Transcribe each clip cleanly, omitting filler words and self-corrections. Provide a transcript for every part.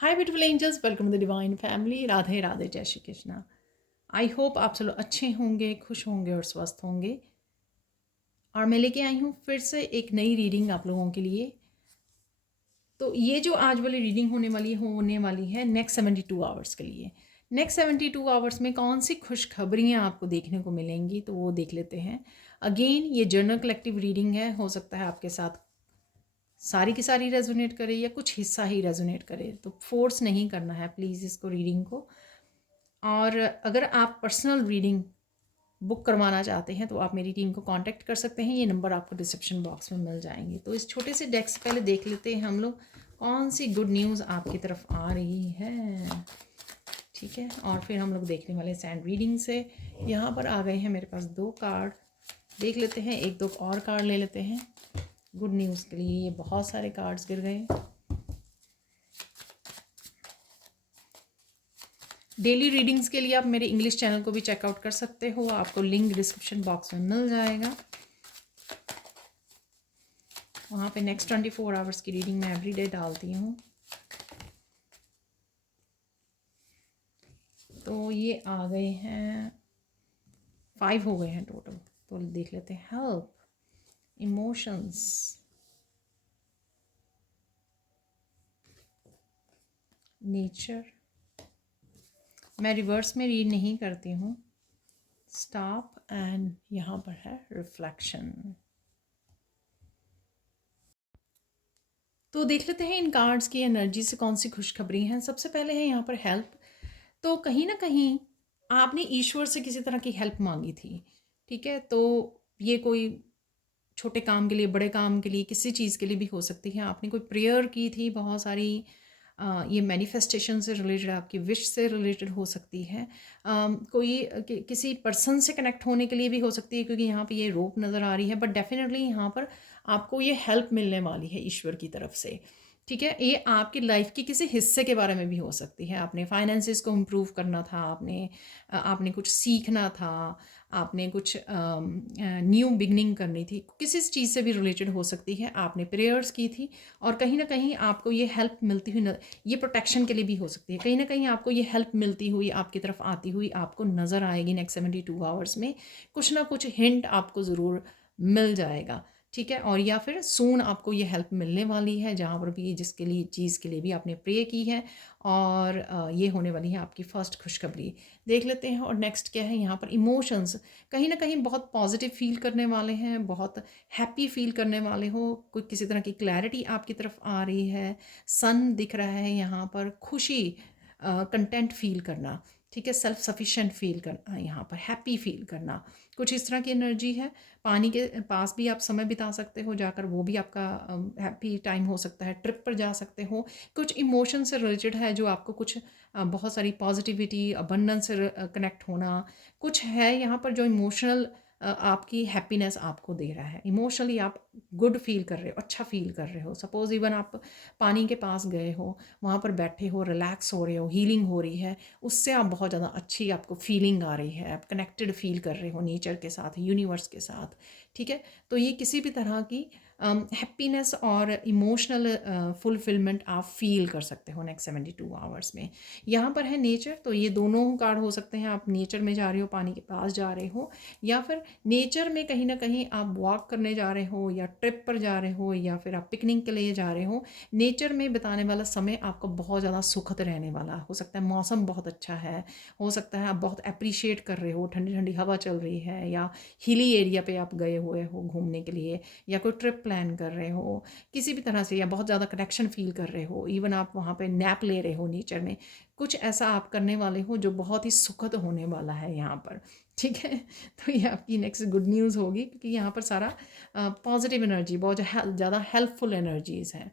Hi beautiful angels, welcome to the divine family. Radhe Radhe, जय Shri Krishna. I hope आप सब लोग अच्छे होंगे, खुश होंगे और स्वस्थ होंगे। और मैं लेके आई हूँ फिर से एक नई रीडिंग आप लोगों के लिए। तो ये जो आज वाली रीडिंग होने वाली है नेक्स्ट 72 आवर्स के लिए। नेक्स्ट 72 आवर्स में कौन सी खुशखबरियाँ आपको देखने को मिलेंगी, तो वो देख लेते हैं। अगेन ये जर्नल कलेक्टिव रीडिंग है, हो सकता है आपके साथ सारी की सारी रेजोनेट करे या कुछ हिस्सा ही रेजोनेट करे, तो फोर्स नहीं करना है प्लीज़ इसको, रीडिंग को। और अगर आप पर्सनल रीडिंग बुक करवाना चाहते हैं तो आप मेरी टीम को कांटेक्ट कर सकते हैं, ये नंबर आपको डिस्क्रिप्शन बॉक्स में मिल जाएंगे। तो इस छोटे से डेस्क से पहले देख लेते हैं हम लोग कौन सी गुड न्यूज़ आपकी तरफ आ रही है, ठीक है। और फिर हम लोग देखने वाले सैंड रीडिंग से। यहाँ पर आ गए हैं मेरे पास 2 कार्ड, देख लेते हैं। एक दो और कार्ड ले लेते हैं गुड न्यूज़ के लिए। ये बहुत सारे कार्ड्स गिर गए। डेली रीडिंग्स के लिए आप मेरे इंग्लिश चैनल को भी चेकआउट कर सकते हो, आपको लिंक डिस्क्रिप्शन बॉक्स में मिल जाएगा। वहाँ पे नेक्स्ट 24 आवर्स की रीडिंग मैं एवरीडे डालती हूँ। तो ये आ गए हैं, 5 हो गए हैं टोटल। तो देख लेते हैं। Help, emotions, nature. मैं रिवर्स में रीड नहीं करती हूँ। स्टॉप, एंड यहाँ पर है रिफ्लेक्शन। तो देख लेते हैं इन कार्ड्स की एनर्जी से कौन सी खुशखबरी हैं। सबसे पहले है यहाँ पर हेल्प। तो कहीं ना कहीं आपने ईश्वर से किसी तरह की हेल्प मांगी थी, ठीक है। तो ये कोई छोटे काम के लिए, बड़े काम के लिए, किसी चीज़ के लिए भी हो सकती है। आपने कोई प्रेयर की थी बहुत सारी। ये मैनिफेस्टेशन से रिलेटेड, आपकी विश से रिलेटेड हो सकती है। किसी पर्सन से कनेक्ट होने के लिए भी हो सकती है, क्योंकि यहाँ पे ये रोप नज़र आ रही है। बट डेफिनेटली यहाँ पर आपको ये हेल्प मिलने वाली है ईश्वर की तरफ से, ठीक है। ये आपकी लाइफ की किसी हिस्से के बारे में भी हो सकती है। आपने फाइनेंसिस को इम्प्रूव करना था, आपने कुछ सीखना था, आपने कुछ न्यू बिगनिंग करनी थी, किसी चीज़ से भी रिलेटेड हो सकती है। आपने प्रेयर्स की थी और कहीं ना कहीं आपको ये हेल्प मिलती हुई ये प्रोटेक्शन के लिए भी हो सकती है। कहीं ना कहीं आपको ये हेल्प मिलती हुई आपकी तरफ आती हुई आपको नज़र आएगी। नेक्स्ट 72 आवर्स में कुछ ना कुछ हिंट आपको ज़रूर मिल जाएगा, ठीक है। और या फिर सून आपको ये हेल्प मिलने वाली है, जहाँ पर भी जिसके लिए चीज़ के लिए भी आपने प्रे की है। और ये होने वाली है आपकी फ़र्स्ट खुशखबरी। देख लेते हैं। और नेक्स्ट क्या है यहाँ पर, इमोशंस। कहीं ना कहीं बहुत पॉजिटिव फील करने वाले हैं, बहुत हैप्पी फील करने वाले हो। कोई किसी तरह की क्लैरिटी आपकी तरफ आ रही है। सन दिख रहा है यहाँ पर, खुशी, कंटेंट फील करना, ठीक है। सेल्फ सफिशेंट फील करना, यहाँ पर हैप्पी फील करना, कुछ इस तरह की एनर्जी है। पानी के पास भी आप समय बिता सकते हो जाकर, वो भी आपका हैप्पी टाइम हो सकता है। ट्रिप पर जा सकते हो। कुछ इमोशन से रिलेटेड है जो आपको कुछ बहुत सारी पॉजिटिविटी, अबंडेंस से कनेक्ट होना कुछ है यहाँ पर, जो इमोशनल आपकी हैप्पीनेस आपको दे रहा है। इमोशनली आप गुड फील कर रहे हो, अच्छा फील कर रहे हो। सपोज इवन आप पानी के पास गए हो, वहाँ पर बैठे हो, रिलैक्स हो रहे हो, हीलिंग हो रही है, उससे आप बहुत ज़्यादा अच्छी आपको फीलिंग आ रही है। आप कनेक्टेड फील कर रहे हो नेचर के साथ, यूनिवर्स के साथ, ठीक है। तो ये किसी भी तरह की हैप्पीनेस और इमोशनल फुलफिलमेंट आप फील कर सकते हो नेक्स्ट 72 आवर्स में। यहाँ पर है नेचर। तो ये दोनों कार्ड हो सकते हैं। आप नेचर में जा रहे हो, पानी के पास जा रहे हो, या फिर नेचर में कहीं ना कहीं आप वॉक करने जा रहे हो, या ट्रिप पर जा रहे हो, या फिर आप पिकनिक के लिए जा रहे हो। नेचर में बिताने वाला समय आपको बहुत ज़्यादा सुखद रहने वाला हो सकता है। मौसम बहुत अच्छा है, हो सकता है आप बहुत अप्रिशिएट कर रहे हो, ठंडी ठंडी हवा चल रही है, या हिली एरिया पे आप गए हुए हो घूमने के लिए, या कोई ट्रिप प्लान कर रहे हो किसी भी तरह से, या बहुत ज़्यादा कनेक्शन फील कर रहे हो। इवन आप वहाँ पे नैप ले रहे हो नेचर में, कुछ ऐसा आप करने वाले हो जो बहुत ही सुखद होने वाला है यहाँ पर, ठीक है। तो ये आपकी नेक्स्ट गुड न्यूज़ होगी, क्योंकि यहाँ पर सारा पॉजिटिव एनर्जी, बहुत ज़्यादा हेल्पफुल एनर्जीज़ हैं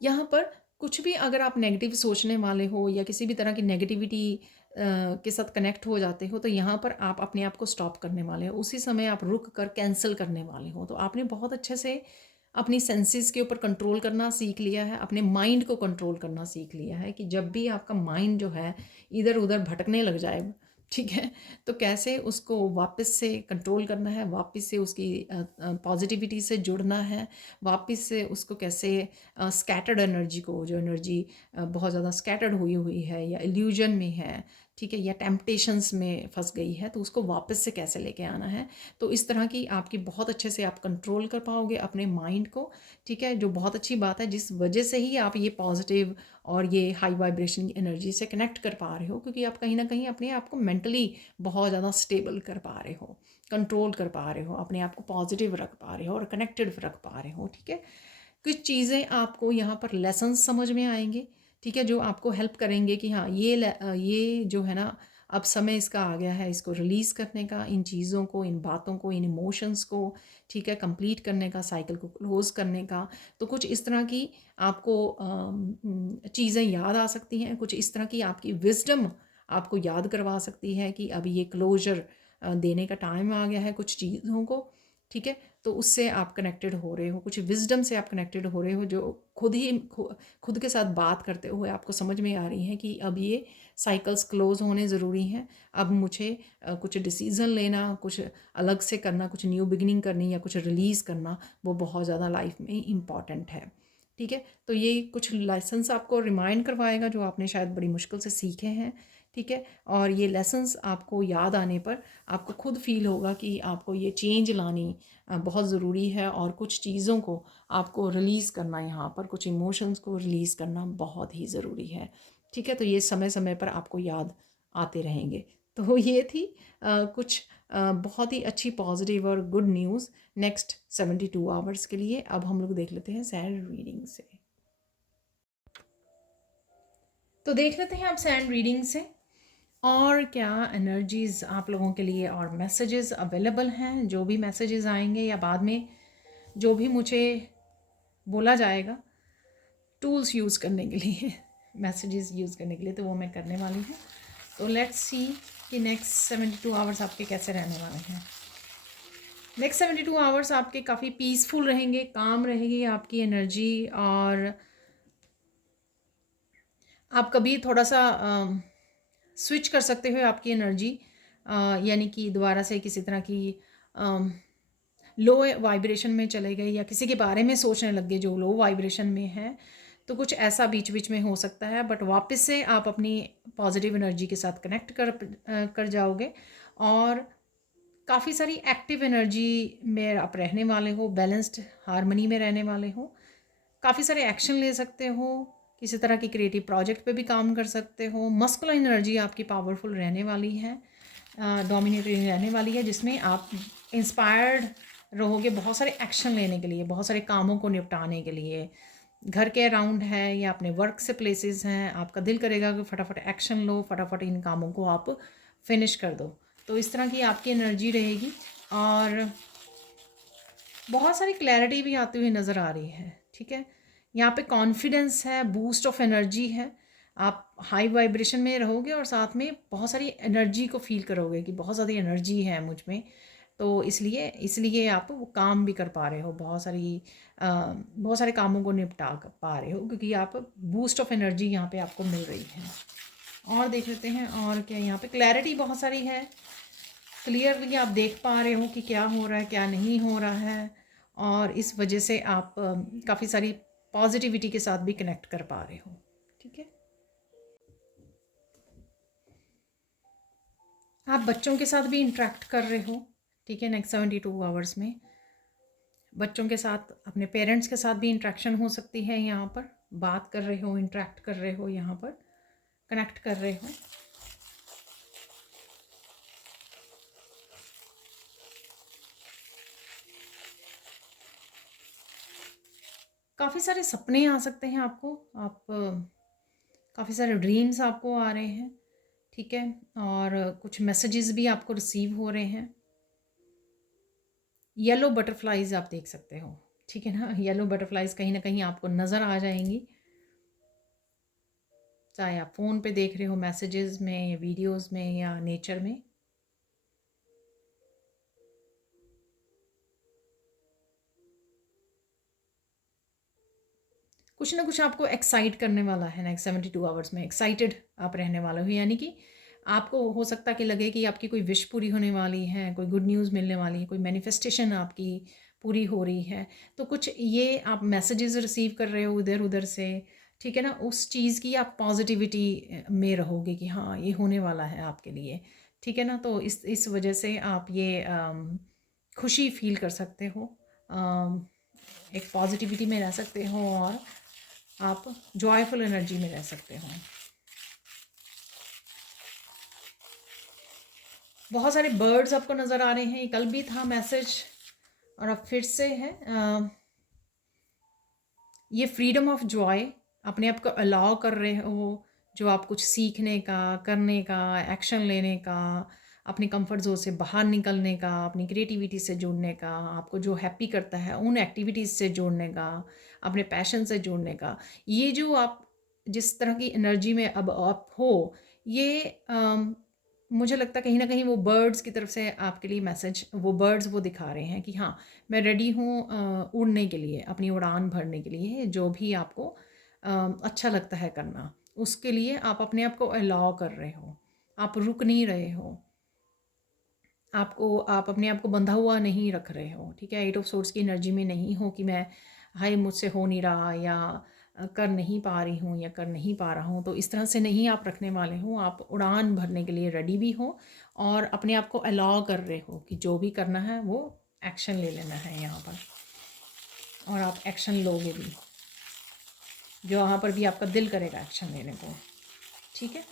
यहाँ पर। कुछ भी अगर आप नेगेटिव सोचने वाले हो या किसी भी तरह की नेगेटिविटी के साथ कनेक्ट हो जाते हो, तो यहाँ पर आप अपने आप को स्टॉप करने वाले हो। उसी समय आप रुक कर कैंसिल करने वाले हो। तो आपने बहुत अच्छे से अपनी सेंसेस के ऊपर कंट्रोल करना सीख लिया है, अपने माइंड को कंट्रोल करना सीख लिया है, कि जब भी आपका माइंड जो है इधर उधर भटकने लग जाए, ठीक है? तो कैसे उसको वापस से कंट्रोल करना है, वापस से उसकी पॉजिटिविटी से जुड़ना है, वापस से उसको कैसे स्कैटर्ड एनर्जी को, जो एनर्जी बहुत ज़्यादा स्कैटर्ड हुई हुई है या इल्यूजन में है, ठीक है, या टेम्पटेशंस में फंस गई है, तो उसको वापस से कैसे लेके आना है। तो इस तरह की आपकी बहुत अच्छे से आप कंट्रोल कर पाओगे अपने माइंड को, ठीक है, जो बहुत अच्छी बात है, जिस वजह से ही आप ये पॉजिटिव और ये हाई वाइब्रेशन की एनर्जी से कनेक्ट कर पा रहे हो, क्योंकि आप कहीं ना कहीं अपने आप को मेंटली बहुत ज़्यादा स्टेबल कर पा रहे हो, कंट्रोल कर पा रहे हो, अपने आप को पॉजिटिव रख पा रहे हो और कनेक्टेड रख पा रहे हो, ठीक है। कुछ चीज़ें आपको यहाँ पर लेसन्स समझ में आएंगे, ठीक है, जो आपको हेल्प करेंगे कि हाँ ये जो है ना, अब समय इसका आ गया है इसको रिलीज़ करने का, इन चीज़ों को, इन बातों को, इन इमोशंस को, ठीक है, कंप्लीट करने का, साइकिल को क्लोज़ करने का। तो कुछ इस तरह की आपको चीज़ें याद आ सकती हैं, कुछ इस तरह की आपकी विज़डम आपको याद करवा सकती है कि अब ये क्लोज़र देने का टाइम आ गया है कुछ चीज़ों को, ठीक है। तो उससे आप कनेक्टेड हो रहे हो, कुछ विज़डम से आप कनेक्टेड हो रहे हो, जो खुद के साथ बात करते हुए आपको समझ में आ रही हैं कि अब ये साइकिल्स क्लोज़ होने ज़रूरी हैं। अब मुझे कुछ डिसीज़न लेना, कुछ अलग से करना, कुछ न्यू बिगिनिंग करनी या कुछ रिलीज़ करना, वो बहुत ज़्यादा लाइफ में इम्पॉर्टेंट है, ठीक है। तो ये कुछ लेसन्स आपको रिमाइंड करवाएगा जो आपने शायद बड़ी मुश्किल से सीखे हैं, ठीक है। और ये लेसन्स आपको याद आने पर आपको खुद फील होगा कि आपको ये चेंज लानी बहुत ज़रूरी है, और कुछ चीज़ों को आपको रिलीज़ करना, यहाँ पर कुछ इमोशंस को रिलीज़ करना बहुत ही ज़रूरी है, ठीक है। तो ये समय समय पर आपको याद आते रहेंगे। तो ये थी कुछ बहुत ही अच्छी पॉजिटिव और गुड न्यूज़ नेक्स्ट 72 आवर्स के लिए। अब हम लोग देख लेते हैं सैंड रीडिंग से। तो देख लेते हैं आप सैंड रीडिंग से और क्या एनर्जीज़ आप लोगों के लिए और मैसेजेस अवेलेबल हैं। जो भी मैसेजेस आएंगे या बाद में जो भी मुझे बोला जाएगा टूल्स यूज़ करने के लिए मैसेजेस यूज़ करने के लिए, तो वो मैं करने वाली हूँ। तो लेट्स सी कि नेक्स्ट 72 आवर्स आपके कैसे रहने वाले हैं। नेक्स्ट 72 आवर्स आपके काफ़ी पीसफुल रहेंगे, काम रहेगी आपकी एनर्जी, और आप कभी थोड़ा सा स्विच कर सकते हो आपकी एनर्जी, यानी कि दोबारा से किसी तरह की लो वाइब्रेशन में चले गए या किसी के बारे में सोचने लग गए जो लो वाइब्रेशन में है, तो कुछ ऐसा बीच बीच में हो सकता है। बट वापस से आप अपनी पॉजिटिव एनर्जी के साथ कनेक्ट कर जाओगे, और काफ़ी सारी एक्टिव एनर्जी में आप रहने वाले हो, बैलेंस्ड हारमनी में रहने वाले हो, काफ़ी सारे एक्शन ले सकते हो, किसी तरह की क्रिएटिव प्रोजेक्ट पे भी काम कर सकते हो। मस्कुलाइन एनर्जी आपकी पावरफुल रहने वाली है, डोमिनेटरी रहने वाली है, जिसमें आप इंस्पायर्ड रहोगे बहुत सारे एक्शन लेने के लिए, बहुत सारे कामों को निपटाने के लिए। घर के अराउंड है या अपने वर्क से प्लेसेस हैं, आपका दिल करेगा कि फटाफट एक्शन लो, फटाफट इन कामों को आप फिनिश कर दो। तो इस तरह की आपकी एनर्जी रहेगी, और बहुत सारी क्लैरिटी भी आती हुई नज़र आ रही है, ठीक है। यहाँ पे कॉन्फिडेंस है, बूस्ट ऑफ एनर्जी है, आप हाई वाइब्रेशन में रहोगे और साथ में बहुत सारी एनर्जी को फील करोगे कि बहुत ज़्यादा एनर्जी है मुझ में। तो इसलिए इसलिए आप वो काम भी कर पा रहे हो, बहुत सारे कामों को निपटा पा रहे हो, क्योंकि आप बूस्ट ऑफ एनर्जी यहाँ पे आपको मिल रही है। और देख लेते हैं और क्या, यहाँ पे क्लैरिटी बहुत सारी है, क्लियरली आप देख पा रहे हो कि क्या हो रहा है, क्या नहीं हो रहा है, और इस वजह से आप काफ़ी सारी पॉजिटिविटी के साथ भी कनेक्ट कर पा रहे हो, ठीक है। आप बच्चों के साथ भी इंटरेक्ट कर रहे हो, ठीक है। नेक्स्ट 72 आवर्स में बच्चों के साथ, अपने पेरेंट्स के साथ भी इंटरेक्शन हो सकती है। यहाँ पर बात कर रहे हो, इंटरेक्ट कर रहे हो, यहाँ पर कनेक्ट कर रहे हो। काफ़ी सारे सपने आ सकते हैं आपको, आप काफ़ी सारे ड्रीम्स आपको आ रहे हैं, ठीक है। और कुछ मैसेजेस भी आपको रिसीव हो रहे हैं। येलो बटरफ्लाइज आप देख सकते हो, ठीक है ना। येलो बटरफ्लाइज कहीं ना कहीं आपको नज़र आ जाएंगी, चाहे आप फ़ोन पे देख रहे हो, मैसेजेस में या वीडियोस में या नेचर में। कुछ ना कुछ आपको एक्साइट करने वाला है नेक्स्ट 72 आवर्स में, एक्साइटेड आप रहने वाले हो, यानी कि आपको हो सकता है कि लगे कि आपकी कोई विश पूरी होने वाली है, कोई गुड न्यूज़ मिलने वाली है, कोई मैनिफेस्टेशन आपकी पूरी हो रही है। तो कुछ ये आप मैसेजेस रिसीव कर रहे हो इधर-उधर से, ठीक है ना? उस चीज़ की आप पॉजिटिविटी में रहोगे कि हाँ, ये होने वाला है आपके लिए, ठीक है ना? तो इस वजह से आप ये खुशी फ़ील कर सकते हो। एक पॉजिटिविटी में रह सकते हो और आप जॉयफुल एनर्जी में रह सकते हो। बहुत सारे बर्ड्स आपको नज़र आ रहे हैं, ये कल भी था मैसेज और अब फिर से है। ये फ्रीडम ऑफ जॉय, अपने आप को अलाउ कर रहे हो, जो आप कुछ सीखने का, करने का, एक्शन लेने का, अपने कंफर्ट जोन से बाहर निकलने का, अपनी क्रिएटिविटी से जुड़ने का, आपको जो हैप्पी करता है उन एक्टिविटीज़ से जुड़ने का, अपने पैशन से जुड़ने का, ये जो आप जिस तरह की एनर्जी में अब आप हो, ये मुझे लगता है कहीं ना कहीं वो बर्ड्स की तरफ से आपके लिए मैसेज, वो बर्ड्स वो दिखा रहे हैं कि हाँ, मैं रेडी हूँ उड़ने के लिए, अपनी उड़ान भरने के लिए, जो भी आपको अच्छा लगता है करना, उसके लिए आप अपने आप को अलाउ कर रहे हो, आप रुक नहीं रहे हो, आप अपने आप को बंधा हुआ नहीं रख रहे हो, ठीक है? 8 ऑफ सोर्ड्स की एनर्जी में नहीं हो कि मैं हाय मुझसे हो नहीं रहा या कर नहीं पा रही हूँ या कर नहीं पा रहा हूँ, तो इस तरह से नहीं आप रखने वाले हो। आप उड़ान भरने के लिए रेडी भी हो और अपने आप को अलाउ कर रहे हो कि जो भी करना है वो एक्शन ले लेना है यहाँ पर, और आप एक्शन लोगे भी, जो यहाँ पर भी आपका दिल करेगा एक्शन लेने को, ठीक है?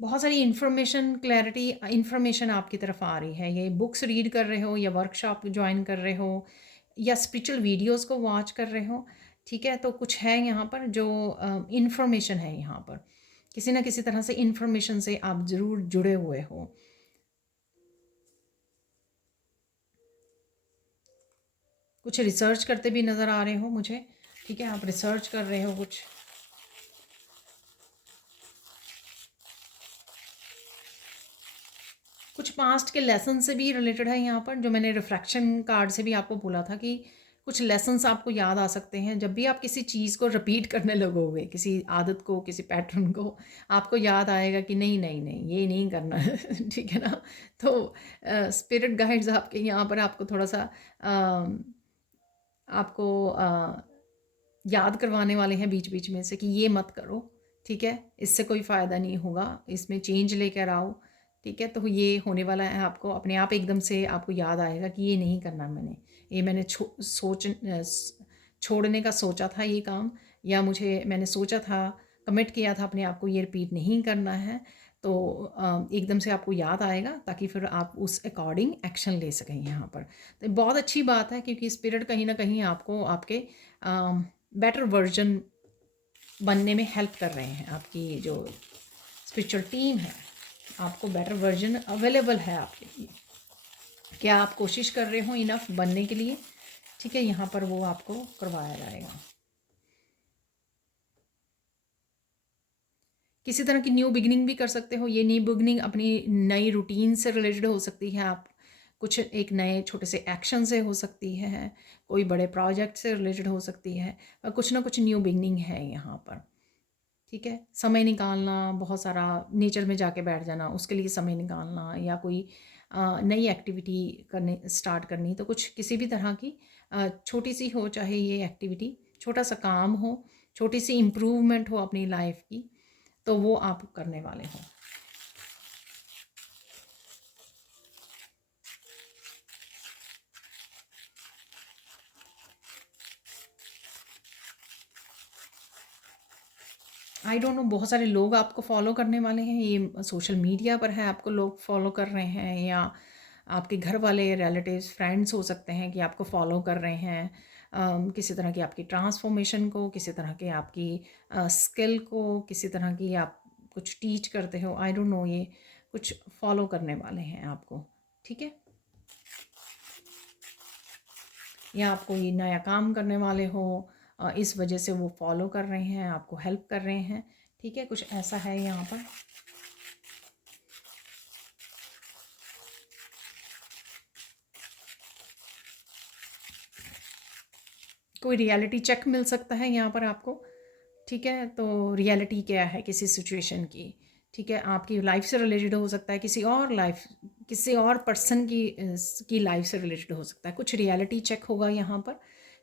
बहुत सारी क्लैरिटी इन्फॉर्मेशन आपकी तरफ आ रही है। ये बुक्स रीड कर रहे हो या वर्कशॉप ज्वाइन कर रहे हो या स्पिरिचुअल वीडियोस को वॉच कर रहे हो, ठीक है? तो कुछ है यहाँ पर जो इन्फॉर्मेशन है यहाँ पर, किसी ना किसी तरह से इन्फॉर्मेशन से आप ज़रूर जुड़े हुए हो। कुछ रिसर्च करते भी नज़र आ रहे हो मुझे, ठीक है? आप रिसर्च कर रहे हो कुछ पास्ट के लेसन से भी रिलेटेड है यहाँ पर, जो मैंने रिफ्रैक्शन कार्ड से भी आपको बोला था कि कुछ लेसन्स आपको याद आ सकते हैं जब भी आप किसी चीज़ को रिपीट करने लगोगे, किसी आदत को, किसी पैटर्न को, आपको याद आएगा कि नहीं नहीं नहीं ये नहीं करना है ठीक है ना? तो स्पिरिट गाइड्स आपके यहाँ पर आपको थोड़ा सा आपको याद करवाने वाले हैं बीच बीच में से कि ये मत करो, ठीक है? इससे कोई फ़ायदा नहीं होगा, इसमें चेंज लेकर आओ, ठीक है? तो ये होने वाला है, आपको अपने आप एकदम से आपको याद आएगा कि ये नहीं करना मैंने, ये मैंने छोड़ने का सोचा था ये काम, या मैंने सोचा था, कमिट किया था अपने आप को, ये रिपीट नहीं करना है। तो एकदम से आपको याद आएगा ताकि फिर आप उस अकॉर्डिंग एक्शन ले सकें यहाँ पर। तो बहुत अच्छी बात है क्योंकि स्पिरिट कहीं ना कहीं आपको आपके बेटर वर्जन बनने में हेल्प कर रहे हैं। आपकी जो स्पिरिचुअल टीम है, आपको बेटर वर्जन अवेलेबल है आपके लिए। क्या आप कोशिश कर रहे हो इनफ बनने के लिए, ठीक है? यहाँ पर वो आपको करवाया जाएगा। किसी तरह की न्यू बिगिनिंग भी कर सकते हो। ये न्यू बिगिनिंग अपनी नई रूटीन से रिलेटेड हो सकती है, आप कुछ एक नए छोटे से एक्शन से हो सकती है, कोई बड़े प्रोजेक्ट से रिलेटेड हो सकती है, और कुछ ना कुछ न्यू बिगिनिंग है यहाँ पर, ठीक है? समय निकालना, बहुत सारा नेचर में जाके बैठ जाना, उसके लिए समय निकालना, या कोई नई एक्टिविटी करने स्टार्ट करनी, तो कुछ किसी भी तरह की छोटी सी हो, चाहे ये एक्टिविटी छोटा सा काम हो, छोटी सी इम्प्रूवमेंट हो अपनी लाइफ की, तो वो आप करने वाले हो। आई डोंट नो, बहुत सारे लोग आपको फॉलो करने वाले हैं, ये सोशल मीडिया पर है, आपको लोग फॉलो कर रहे हैं, या आपके घर वाले, रिलेटिव्स, फ्रेंड्स हो सकते हैं कि आपको फॉलो कर रहे हैं, किसी तरह की आपकी ट्रांसफॉर्मेशन को, किसी तरह के आपकी स्किल को, किसी तरह की आप कुछ टीच करते हो, आई डोंट नो, ये कुछ फॉलो करने वाले हैं आपको, ठीक है? या आप कोई नया काम करने वाले हो, इस वजह से वो फॉलो कर रहे हैं, आपको हेल्प कर रहे हैं, ठीक है? कुछ ऐसा है यहाँ पर। कोई रियलिटी चेक मिल सकता है यहाँ पर आपको, ठीक है। तो रियलिटी क्या है किसी सिचुएशन की, ठीक है, आपकी लाइफ से रिलेटेड हो सकता है, किसी और पर्सन की लाइफ से रिलेटेड हो सकता है, कुछ रियलिटी चेक होगा यहाँ पर,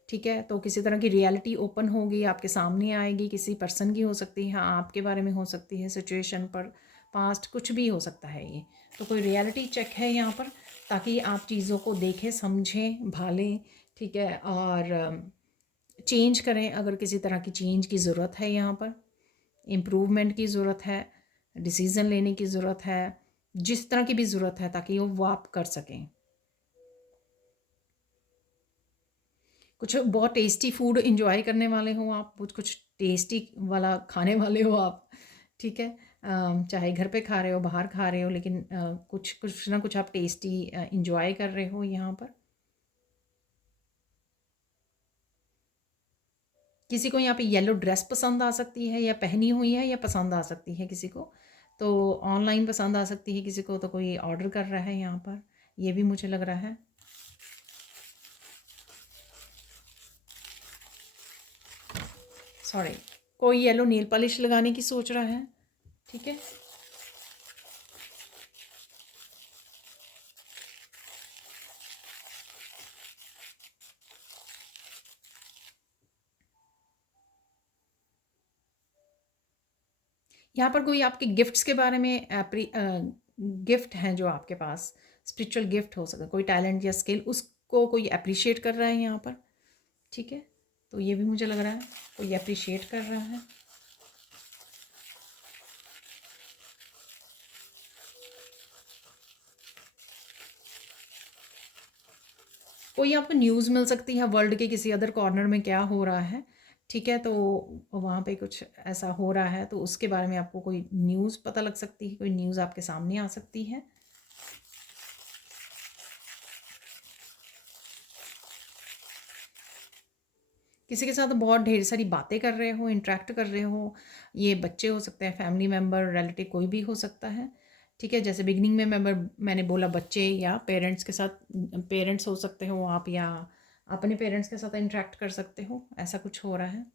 ठीक है। तो किसी तरह की रियलिटी ओपन होगी, आपके सामने आएगी, किसी पर्सन की हो सकती है, आपके बारे में हो सकती है, सिचुएशन पर, पास्ट, कुछ भी हो सकता है ये। तो कोई रियलिटी चेक है यहाँ पर, ताकि आप चीज़ों को देखें, समझें, भालें, ठीक है, और चेंज करें अगर किसी तरह की चेंज की ज़रूरत है यहाँ पर, इम्प्रूवमेंट की ज़रूरत है, डिसीज़न लेने की ज़रूरत है, जिस तरह की भी ज़रूरत है, ताकि वो आप कर सकें। कुछ बहुत टेस्टी फूड इंजॉय करने वाले हो आप, कुछ टेस्टी वाला खाने वाले हो आप, ठीक है। चाहे घर पे खा रहे हो, बाहर खा रहे हो, लेकिन कुछ कुछ ना कुछ आप टेस्टी इंजॉय कर रहे हो यहाँ पर। किसी को यहाँ पे येलो ड्रेस पसंद आ सकती है, या पहनी हुई है, या पसंद आ सकती है किसी को, तो ऑनलाइन पसंद आ सकती है किसी को, तो कोई ऑर्डर कर रहा है यहाँ पर, ये भी मुझे लग रहा है। सॉरी, कोई येलो नेल पॉलिश लगाने की सोच रहा है, ठीक है। यहाँ पर कोई आपके गिफ्ट्स के बारे में गिफ्ट हैं जो आपके पास, स्पिरिचुअल गिफ्ट हो सकता है, कोई टैलेंट या स्किल, उसको कोई अप्रिशिएट कर रहा है यहाँ पर, ठीक है। तो ये भी मुझे लग रहा है कोई अप्रिशिएट कर रहा है। कोई आपको न्यूज़ मिल सकती है वर्ल्ड के किसी अदर कॉर्नर में क्या हो रहा है, ठीक है। तो वहाँ पे कुछ ऐसा हो रहा है, तो उसके बारे में आपको कोई न्यूज़ पता लग सकती है, कोई न्यूज़ आपके सामने आ सकती है। किसी के साथ बहुत ढेर सारी बातें कर रहे हो, इंटरेक्ट कर रहे हो, ये बच्चे हो सकते हैं, फैमिली मेम्बर, रिलेटिव, कोई भी हो सकता है, ठीक है। जैसे बिगिनिंग में मैंने बोला बच्चे या पेरेंट्स के साथ, पेरेंट्स हो सकते हो आप, या अपने पेरेंट्स के साथ इंटरेक्ट कर सकते हो, ऐसा कुछ हो रहा है।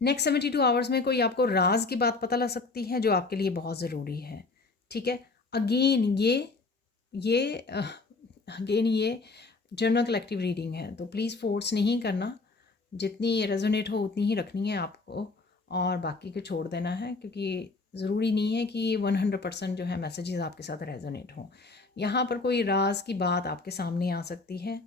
नेक्स्ट 72 आवर्स में कोई आपको राज की बात पता लग सकती है जो आपके लिए बहुत ज़रूरी है, ठीक है। अगेन ये अगेन ये जनरल कलेक्टिव रीडिंग है, तो प्लीज़ फोर्स नहीं करना, जितनी रेजोनेट हो उतनी ही रखनी है आपको, और बाकी को छोड़ देना है, क्योंकि ज़रूरी नहीं है कि 100% जो है मैसेजेस आपके साथ रेजोनेट हों। यहाँ पर कोई राज की बात आपके सामने आ सकती है,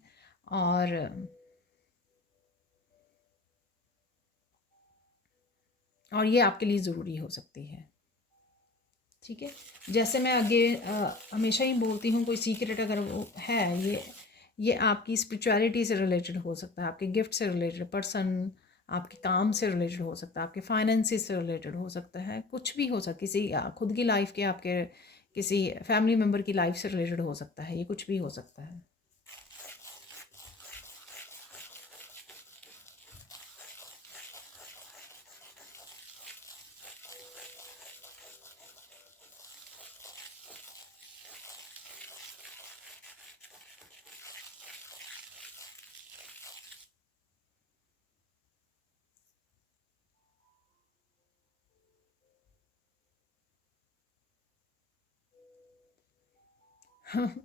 और ये आपके लिए ज़रूरी हो सकती है, ठीक है। जैसे मैं आगे हमेशा ही बोलती हूँ, कोई सीक्रेट अगर वो है, ये आपकी स्पिरिचुअलिटी से रिलेटेड हो सकता है, आपके गिफ्ट से रिलेटेड, पर्सन आपके काम से रिलेटेड हो सकता है, आपके फाइनेंसिस से रिलेटेड हो सकता है, कुछ भी हो सकता है, किसी खुद की लाइफ के, आपके किसी फैमिली मेम्बर की लाइफ से रिलेटेड हो सकता है, ये कुछ भी हो सकता है।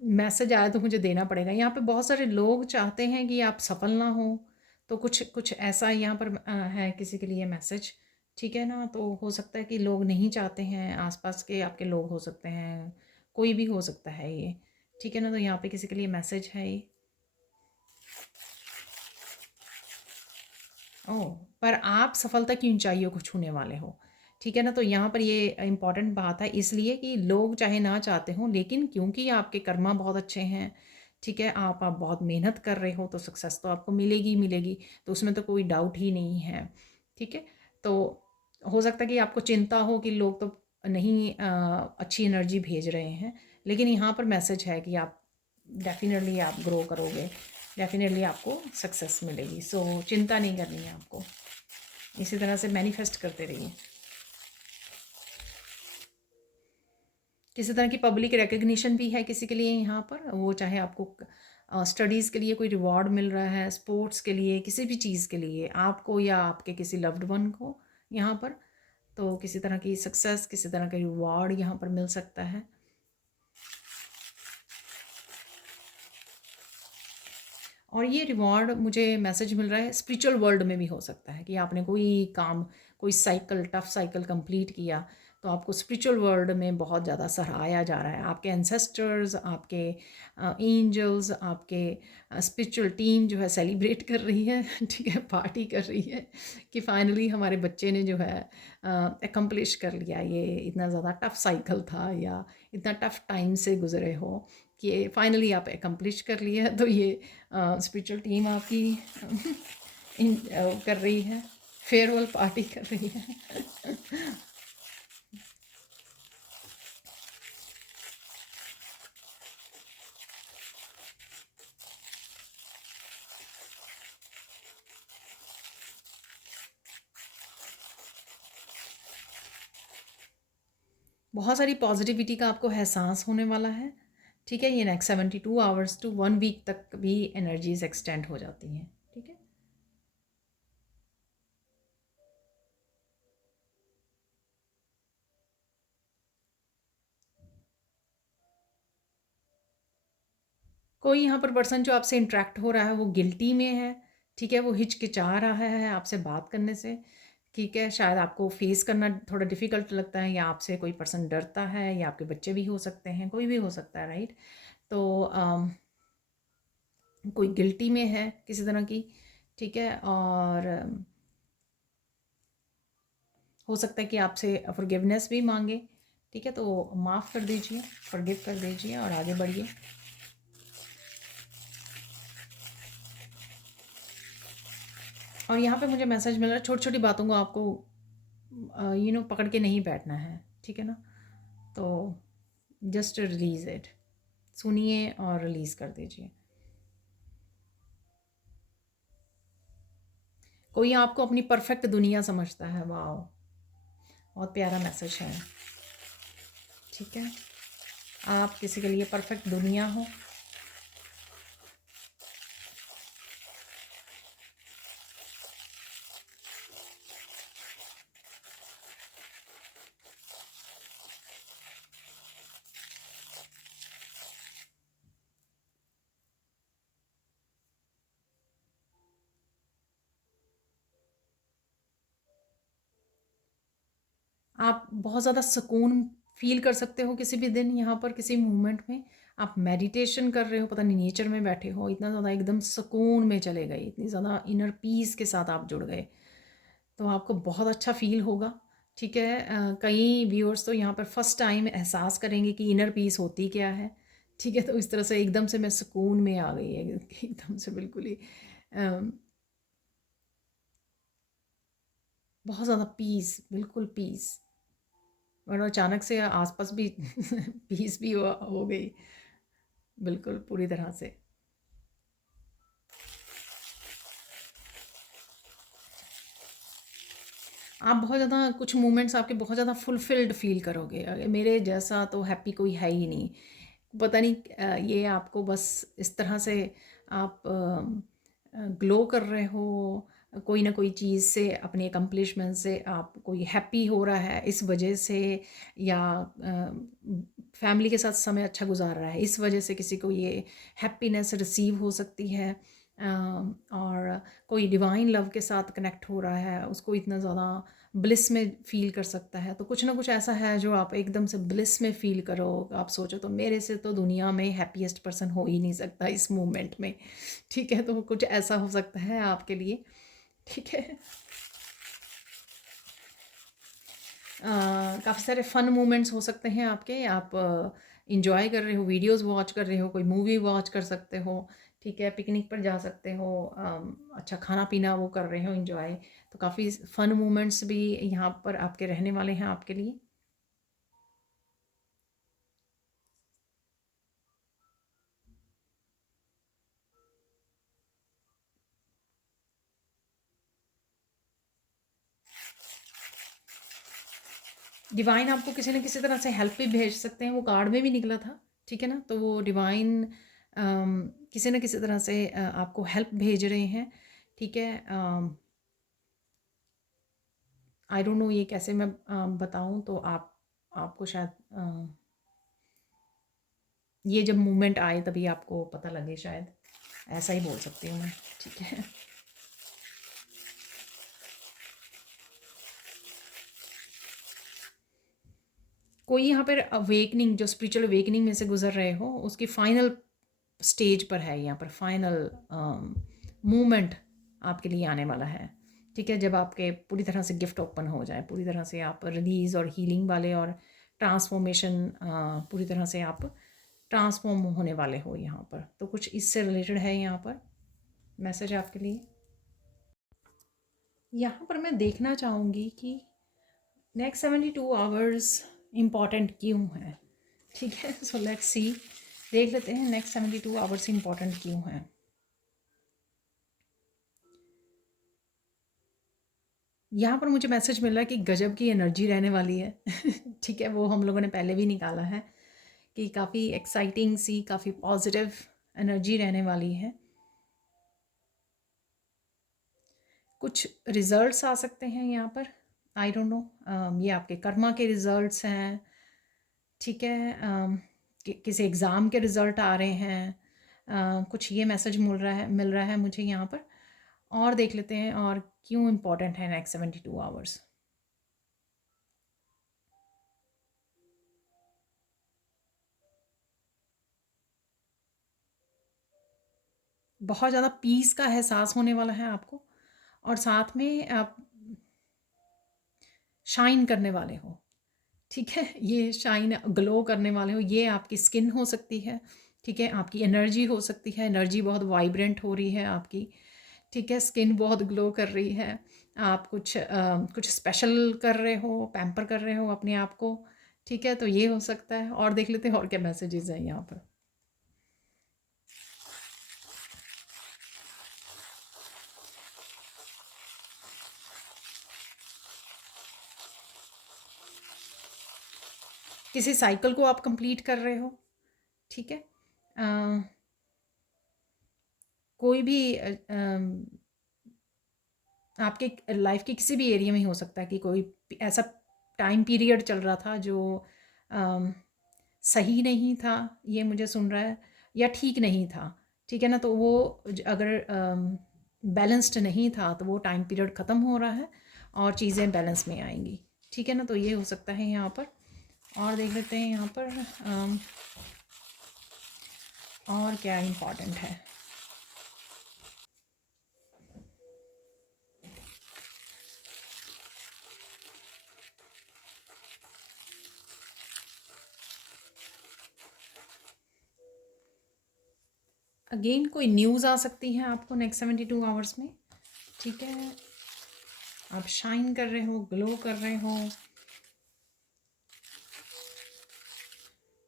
मैसेज आया तो मुझे देना पड़ेगा। यहाँ पे बहुत सारे लोग चाहते हैं कि आप सफल ना हो, तो कुछ कुछ ऐसा यहाँ पर है किसी के लिए मैसेज, ठीक है ना। तो हो सकता है कि लोग नहीं चाहते हैं, आसपास के आपके लोग हो सकते हैं, कोई भी हो सकता है ये, ठीक है ना। तो यहाँ पे किसी के लिए मैसेज है ये। ओह! पर आप सफलता की ऊँचाइयों को छूने वाले हो, ठीक है ना? तो यहाँ पर ये इम्पॉर्टेंट बात है, इसलिए कि लोग चाहे ना चाहते हों, लेकिन क्योंकि आपके कर्मा बहुत अच्छे हैं, ठीक है? आप बहुत मेहनत कर रहे हो, तो सक्सेस तो आपको मिलेगी ही मिलेगी, तो उसमें तो कोई डाउट ही नहीं है, ठीक है? तो हो सकता है कि आपको चिंता हो कि लोग तो नहीं अच्छी एनर्जी भेज रहे हैं, लेकिन यहाँ पर मैसेज है कि आप डेफ़िनेटली आप ग्रो करोगे, डेफ़िनेटली आपको सक्सेस मिलेगी। सो चिंता नहीं करनी है आपको, इसी तरह से मैनिफेस्ट करते रहिए। किसी तरह की पब्लिक रिकग्निशन भी है किसी के लिए यहाँ पर, वो चाहे आपको स्टडीज़ के लिए कोई रिवॉर्ड मिल रहा है, स्पोर्ट्स के लिए, किसी भी चीज़ के लिए आपको या आपके किसी लव्ड वन को यहाँ पर, तो किसी तरह की सक्सेस, किसी तरह का रिवॉर्ड यहाँ पर मिल सकता है। और ये रिवॉर्ड मुझे मैसेज मिल रहा है स्पिरिचुअल वर्ल्ड में भी हो सकता है कि आपने कोई काम, कोई साइकिल, टफ साइकिल कंप्लीट किया, तो आपको स्पिरिचुअल वर्ल्ड में बहुत ज़्यादा सराहाया जा रहा है। आपके एंसेस्टर्स, आपके एंजल्स, आपके स्पिरिचुअल टीम जो है सेलिब्रेट कर रही है, ठीक है, पार्टी कर रही है कि फाइनली हमारे बच्चे ने जो है एकम्प्लिश कर लिया। ये इतना ज़्यादा टफ साइकिल था या इतना टफ टाइम से गुजरे हो कि फाइनली आप एकम्प्लिश कर लिया। तो ये स्पिरिचुअल टीम आपकी कर रही है, फेयरवेल पार्टी कर रही है। बहुत सारी पॉजिटिविटी का आपको एहसास होने वाला है, ठीक है। ये नेक्स्ट 72 आवर्स टू 1 वीक तक भी एनर्जीज एक्सटेंड हो जाती हैं, ठीक है। कोई यहाँ पर पर्सन जो आपसे इंटरेक्ट हो रहा है वो गिल्टी में है, ठीक है, वो हिचकिचा रहा है आपसे बात करने से, ठीक है। शायद आपको फेस करना थोड़ा डिफ़िकल्ट लगता है, या आपसे कोई पर्सन डरता है, या आपके बच्चे भी हो सकते हैं, कोई भी हो सकता है, राइट। तो कोई गिल्टी में है किसी तरह की, ठीक है। और हो सकता है कि आपसे फॉरगिवनेस भी मांगे, ठीक है। तो माफ़ कर दीजिए, फॉरगिव कर दीजिए और आगे बढ़िए। और यहाँ पे मुझे मैसेज मिल रहा है छोटी छोटी बातों को आपको पकड़ के नहीं बैठना है, ठीक है ना। तो जस्ट रिलीज़ इट, सुनिए और रिलीज़ कर दीजिए। कोई आपको अपनी परफेक्ट दुनिया समझता है, वाह, बहुत प्यारा मैसेज है, ठीक है। आप किसी के लिए परफेक्ट दुनिया हो। आप बहुत ज़्यादा सुकून फ़ील कर सकते हो किसी भी दिन यहाँ पर, किसी मोमेंट में आप मेडिटेशन कर रहे हो, पता नहीं नेचर में बैठे हो, इतना ज़्यादा एकदम सुकून में चले गए, इतनी ज़्यादा इनर पीस के साथ आप जुड़ गए, तो आपको बहुत अच्छा फ़ील होगा, ठीक है। कई व्यूअर्स तो यहाँ पर फर्स्ट टाइम एहसास करेंगे कि इनर पीस होती क्या है, ठीक है। तो इस तरह से एकदम से मैं सुकून में आ गई है, एकदम से बिल्कुल ही बहुत ज़्यादा पीस, बिल्कुल पीस। और अचानक से आसपास भी पीस भी हो गई, बिल्कुल पूरी तरह से। आप बहुत ज़्यादा कुछ मोमेंट्स आपके बहुत ज़्यादा फुलफिल्ड फील करोगे, मेरे जैसा तो हैप्पी कोई है ही नहीं, पता नहीं। ये आपको बस इस तरह से आप ग्लो कर रहे हो, कोई ना कोई चीज़ से, अपनी अकम्पलिशमेंट से आप कोई हैप्पी हो रहा है इस वजह से, या फैमिली के साथ समय अच्छा गुजार रहा है इस वजह से किसी को ये हैप्पीनेस रिसीव हो सकती है। और कोई डिवाइन लव के साथ कनेक्ट हो रहा है, उसको इतना ज़्यादा ब्लिस में फ़ील कर सकता है। तो कुछ ना कुछ ऐसा है जो आप एकदम से ब्लिस में फ़ील करो, आप सोचो तो मेरे से तो दुनिया में हैप्पीएस्ट पर्सन हो ही नहीं सकता इस मोमेंट में, ठीक है। तो कुछ ऐसा हो सकता है आपके लिए, ठीक है। काफ़ी सारे फ़न मोमेंट्स हो सकते हैं आपके, आप इंजॉय कर रहे हो, वीडियोस वॉच कर रहे हो, कोई मूवी वॉच कर सकते हो, ठीक है, पिकनिक पर जा सकते हो, अच्छा खाना पीना वो कर रहे हो इंजॉय। तो काफ़ी फ़न मोमेंट्स भी यहाँ पर आपके रहने वाले हैं आपके लिए। डिवाइन आपको किसी न किसी तरह से हेल्प भी भेज सकते हैं, वो कार्ड में भी निकला था, ठीक है ना। तो वो डिवाइन किसी न किसी तरह से आपको हेल्प भेज रहे हैं, ठीक है। आई डोंट नो ये कैसे मैं बताऊं, तो आपको शायद ये जब मूवमेंट आए तभी आपको पता लगे, शायद ऐसा ही बोल सकती हूँ मैं, ठीक है। कोई यहाँ पर अवेकनिंग, जो स्पिरिचुअल अवेकनिंग में से गुजर रहे हो, उसकी फाइनल स्टेज पर है, यहाँ पर फाइनल मूवमेंट आपके लिए आने वाला है, ठीक है। जब आपके पूरी तरह से गिफ्ट ओपन हो जाए, पूरी तरह से आप रिलीज़ और हीलिंग वाले और ट्रांसफॉर्मेशन, पूरी तरह से आप ट्रांसफॉर्म होने वाले हो यहाँ पर, तो कुछ इससे रिलेटेड है यहाँ पर मैसेज आपके लिए। यहाँ पर मैं देखना चाहूँगी कि नेक्स्ट 72 आवर्स इम्पॉर्टेंट क्यों है, ठीक है। सो लेट्स सी, देख लेते हैं नेक्स्ट 72 आवर्स इम्पॉर्टेंट क्यों है। यहाँ पर मुझे मैसेज मिल रहा है कि गजब की एनर्जी रहने वाली है ठीक है, वो हम लोगों ने पहले भी निकाला है कि काफ़ी एक्साइटिंग सी, काफ़ी पॉजिटिव एनर्जी रहने वाली है। कुछ रिजल्ट्स आ सकते हैं यहाँ पर, आई डोंट नो, ये आपके कर्मा के रिजल्ट्स हैं, ठीक है। किसी एग्ज़ाम के रिज़ल्ट आ रहे हैं, कुछ ये मैसेज मिल रहा है मुझे यहाँ पर। और देख लेते हैं और क्यों इम्पोर्टेंट है नेक्स्ट 72 आवर्स। बहुत ज़्यादा पीस का एहसास होने वाला है आपको, और साथ में आप शाइन करने वाले हो, ठीक है। ये शाइन, ग्लो करने वाले हो, ये आपकी स्किन हो सकती है, ठीक है। आपकी एनर्जी हो सकती है, एनर्जी बहुत वाइब्रेंट हो रही है आपकी, ठीक है। स्किन बहुत ग्लो कर रही है, आप कुछ स्पेशल कर रहे हो, पैम्पर कर रहे हो अपने आप को, ठीक है। तो ये हो सकता है। और देख लेते हैं और क्या मैसेजेस हैं यहाँ पर। किसी साइकिल को आप कंप्लीट कर रहे हो, ठीक है। कोई भी आपके लाइफ के किसी भी एरिया में हो सकता है कि कोई ऐसा टाइम पीरियड चल रहा था जो अम, सही नहीं था, ये मुझे सुन रहा है, या ठीक नहीं था, ठीक है ना। तो वो अगर बैलेंस्ड नहीं था, तो वो टाइम पीरियड ख़त्म हो रहा है और चीज़ें बैलेंस में आएंगी, ठीक है ना। तो ये हो सकता है यहाँ पर। और देख लेते हैं यहाँ पर और क्या इम्पोर्टेंट है। अगेन कोई न्यूज़ आ सकती है आपको नेक्स्ट 72 आवर्स में, ठीक है। आप शाइन कर रहे हो, ग्लो कर रहे हो,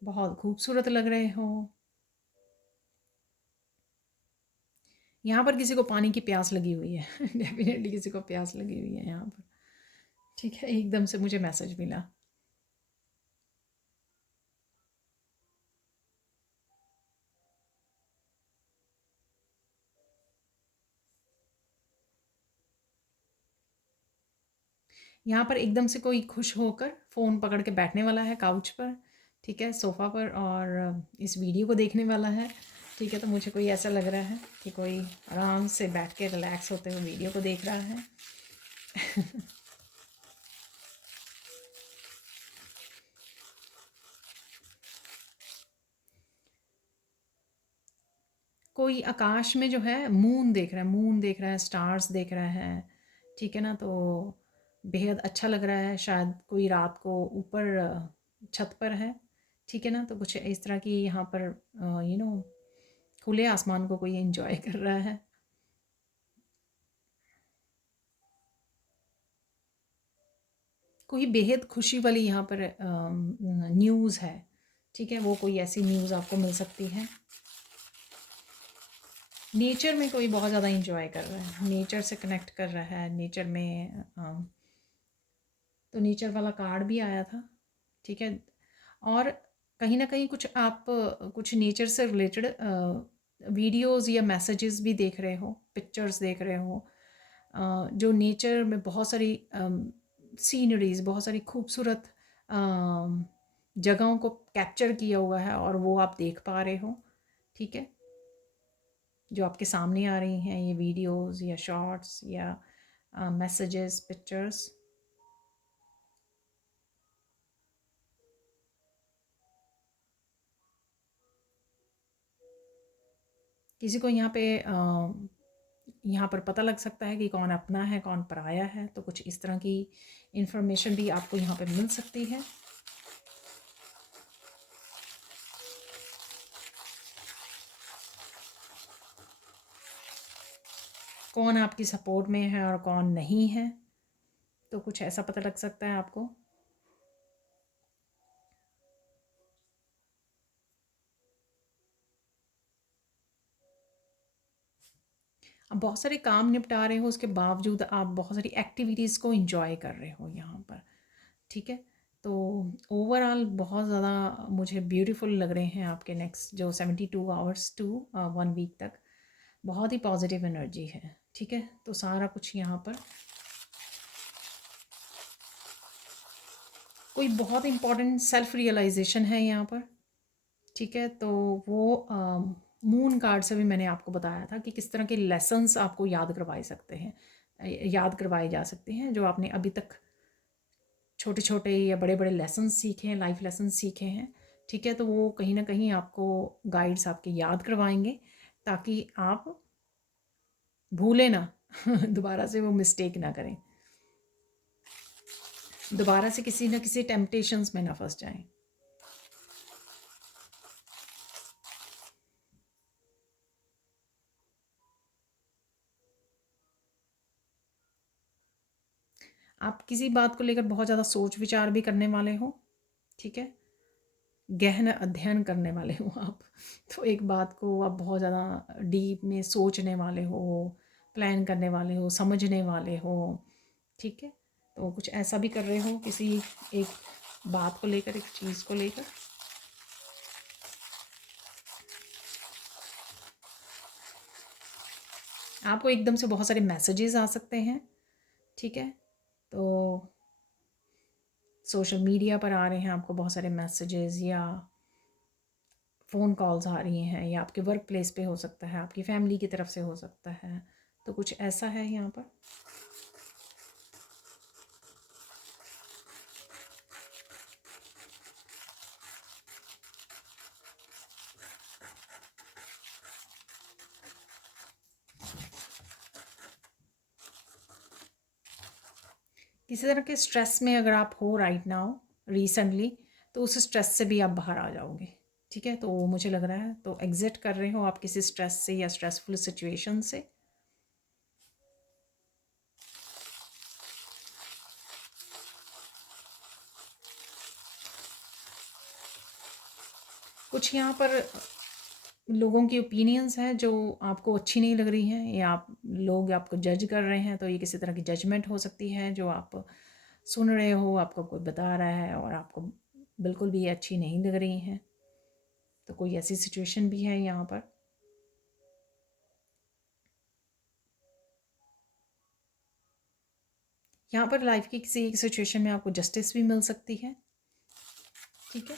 बहुत खूबसूरत लग रहे हो। यहाँ पर किसी को पानी की प्यास लगी हुई है डेफिनेटली किसी को प्यास लगी हुई है यहाँ पर, ठीक है। एकदम से मुझे मैसेज मिला। यहाँ पर एकदम से कोई खुश होकर फ़ोन पकड़ के बैठने वाला है काउच पर, ठीक है, सोफ़ा पर, और इस वीडियो को देखने वाला है, ठीक है। तो मुझे कोई ऐसा लग रहा है कि कोई आराम से बैठ के रिलैक्स होते हुए वीडियो को देख रहा है कोई आकाश में जो है मून देख रहा है, मून देख रहा है, स्टार्स देख रहा है, ठीक है ना। तो बेहद अच्छा लग रहा है, शायद कोई रात को ऊपर छत पर है, ठीक है ना। तो कुछ इस तरह की यहाँ पर खुले आसमान को कोई एंजॉय कर रहा है। कोई बेहद खुशी वाली यहाँ पर न्यूज़ है, ठीक है। वो कोई ऐसी न्यूज़ आपको मिल सकती है। नेचर में कोई बहुत ज़्यादा इंजॉय कर रहा है, नेचर से कनेक्ट कर रहा है, नेचर में तो नेचर वाला कार्ड भी आया था, ठीक है। और कहीं ना कहीं कुछ आप कुछ नेचर से रिलेटेड वीडियोस या मैसेजेस भी देख रहे हो, पिक्चर्स देख रहे हो, जो नेचर में बहुत सारी सीनरीज, बहुत सारी खूबसूरत जगहों को कैप्चर किया हुआ है और वो आप देख पा रहे हो, ठीक है। जो आपके सामने आ रही हैं ये वीडियोस या शॉर्ट्स या मैसेजेस, पिक्चर्स। किसी को यहाँ पर पता लग सकता है कि कौन अपना है कौन पराया है, तो कुछ इस तरह की इंफॉर्मेशन भी आपको यहाँ पे मिल सकती है। कौन आपकी सपोर्ट में है और कौन नहीं है, तो कुछ ऐसा पता लग सकता है आपको। आप बहुत सारे काम निपटा रहे हो, उसके बावजूद आप बहुत सारी एक्टिविटीज़ को एंजॉय कर रहे हो यहाँ पर, ठीक है। तो ओवरऑल बहुत ज़्यादा मुझे ब्यूटीफुल लग रहे हैं आपके नेक्स्ट जो 72 आवर्स टू 1 वीक तक। बहुत ही पॉजिटिव एनर्जी है, ठीक है। तो सारा कुछ यहाँ पर कोई बहुत इम्पॉर्टेंट सेल्फ रियलाइजेशन है यहाँ पर, ठीक है। तो वो मून कार्ड से भी मैंने आपको बताया था कि किस तरह के लेसन्स आपको याद करवाए सकते हैं, याद करवाए जा सकते हैं, जो आपने अभी तक छोटे छोटे या बड़े बड़े लेसन सीखे हैं, लाइफ लेसन सीखे हैं, ठीक है। तो वो कहीं ना कहीं आपको गाइड्स आपके याद करवाएंगे ताकि आप भूलें ना दोबारा से वो मिस्टेक ना करें, दोबारा से किसी ना किसी टेम्पटेशंस में ना फंस जाएं। आप किसी बात को लेकर बहुत ज़्यादा सोच विचार भी करने वाले हो, ठीक है। गहन अध्ययन करने वाले हो आप, तो एक बात को आप बहुत ज़्यादा डीप में सोचने वाले हो, प्लान करने वाले हो, समझने वाले हो, ठीक है। तो कुछ ऐसा भी कर रहे हो किसी एक बात को लेकर, एक चीज़ को लेकर। आपको एकदम से बहुत सारे मैसेजेस आ सकते हैं, ठीक है। तो सोशल मीडिया पर आ रहे हैं आपको बहुत सारे मैसेजेस, या फ़ोन कॉल्स आ रही हैं, या आपके वर्क प्लेस पे हो सकता है, आपकी फैमिली की तरफ से हो सकता है। तो कुछ ऐसा है यहाँ पर। किसी तरह के स्ट्रेस में अगर आप हो राइट नाउ रिसेंटली, तो उस स्ट्रेस से भी आप बाहर आ जाओगे, ठीक है। तो वो मुझे लग रहा है, तो एग्जिट कर रहे हो आप किसी स्ट्रेस से या स्ट्रेसफुल सिचुएशन से। कुछ यहाँ पर लोगों की ओपिनियंस हैं जो आपको अच्छी नहीं लग रही हैं, या आप लोग आपको जज कर रहे हैं, तो ये किसी तरह की जजमेंट हो सकती है जो आप सुन रहे हो, आपको कोई बता रहा है और आपको बिल्कुल भी ये अच्छी नहीं लग रही हैं। तो कोई ऐसी सिचुएशन भी है यहाँ पर। यहाँ पर लाइफ की किसी एक सिचुएशन में आपको जस्टिस भी मिल सकती है, ठीक है।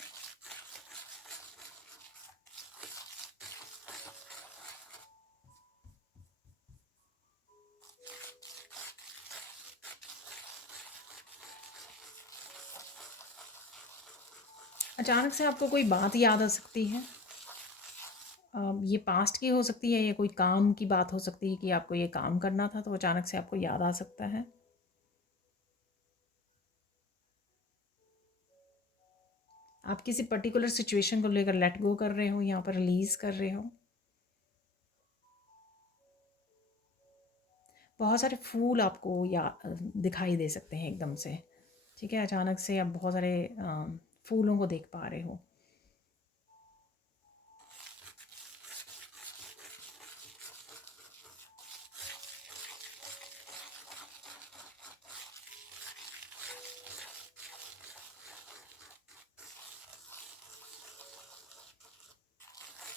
अचानक से आपको कोई बात याद आ सकती है, ये पास्ट की हो सकती है, या कोई काम की बात हो सकती है कि आपको ये काम करना था, तो अचानक से आपको याद आ सकता है। आप किसी पर्टिकुलर सिचुएशन को लेकर लेट गो कर रहे हो, यहाँ पर रिलीज़ कर रहे हो। बहुत सारे फूल आपको या दिखाई दे सकते हैं एकदम से, ठीक है। अचानक से आप बहुत सारे फूलों को देख पा रहे हो।